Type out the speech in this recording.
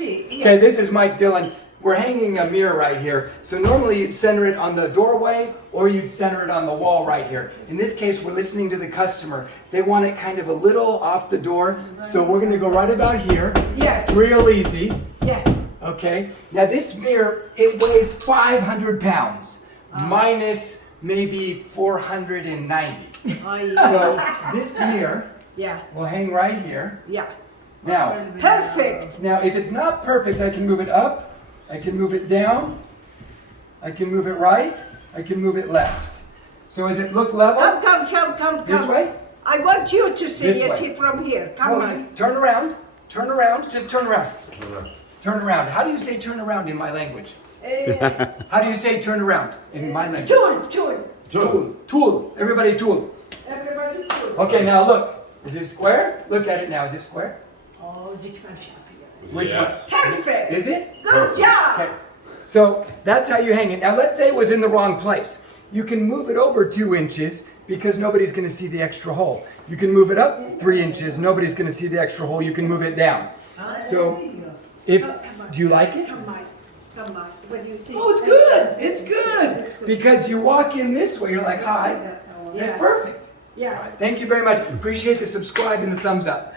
Okay, this is Mike Dillon. We're hanging a mirror right here. So normally you'd center it on the doorway or you'd center it on the wall right here. In this case, we're listening to the customer. They want it kind of a little off the door. So we're going to go right about here. Yes. Real easy. Yes. Okay. Now this mirror, it weighs 500 pounds. Minus maybe 490. So this mirror will hang right here. Yeah. Now, Perfect. Now, if it's not perfect, I can move it up, I can move it down, I can move it right, I can move it left. So does it look level? Come. This way? I want you to see This way. it from here. Come No, on. turn around, just turn around. Turn around. How do you say turn around in my language? How do you say turn around in my language? Tool. Everybody tool. Everybody tool. Okay, now look. Is it square? Look at it now. Is it square? Oh, sieht man sharp. Which Yes. Perfect. Is it? Good job. Okay. So that's how you hang it. Now let's say it was in the wrong place. You can move it over 2 inches because nobody's going to see the extra hole. You can move it up 3 inches. Nobody's going to see the extra hole. You can move it down. So do you like it? Come on. What do you think? Oh, it's good. It's good. Because you walk in this way, you're like, hi. It's perfect. Yeah. Thank you very much. Appreciate the subscribe and the thumbs up.